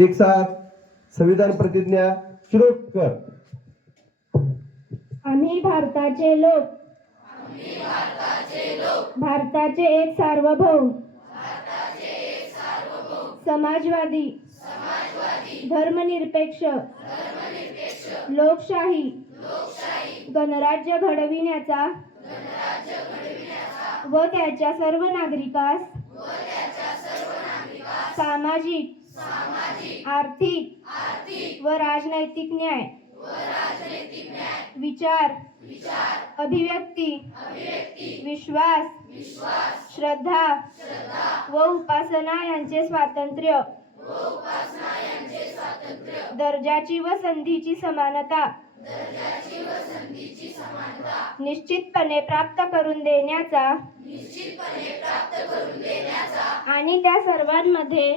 एक साथ संविधान प्रतिज्ञा सुरू कर. आम्ही भारताचे लोक भारताचे एक सार्वभौम समाजवादी धर्मनिरपेक्ष लोकशाही गणराज्य घडविण्याचा व त्याच्या सर्व नागरिकास सामाजिक आर्थिक व राजनैतिक न्याय विचार अभिव्यक्ती विश्वास श्रद्धा व उपासना यांचे स्वातंत्र्य दर्जाची व संधीची समानता निश्चितपणे प्राप्त करून देण्याचा आणि त्या सर्वांमध्ये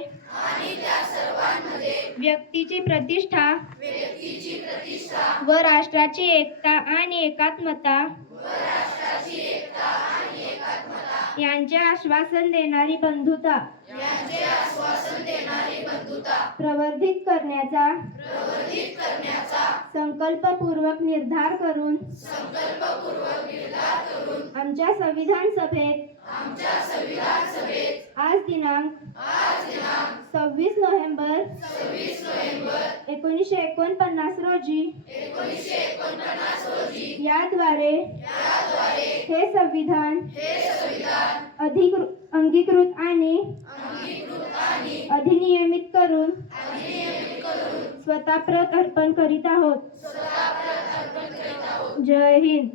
व्यक्तीची प्रतिष्ठा व राष्ट्राची एकता आणि एकात्मता यांचे आश्वासन देणारी बंधुता प्रवर्धित करण्याचा संकल्पपूर्वक निर्धार करून आमच्या संविधान सभेत आज दिनांक 26 नोव्हेंबर 1949 रोजी याद्वारे हे संविधान अंगीकृत आणि अधिनियमित करून स्वतःप्रत अर्पण करीत आहोत. जय हिंद.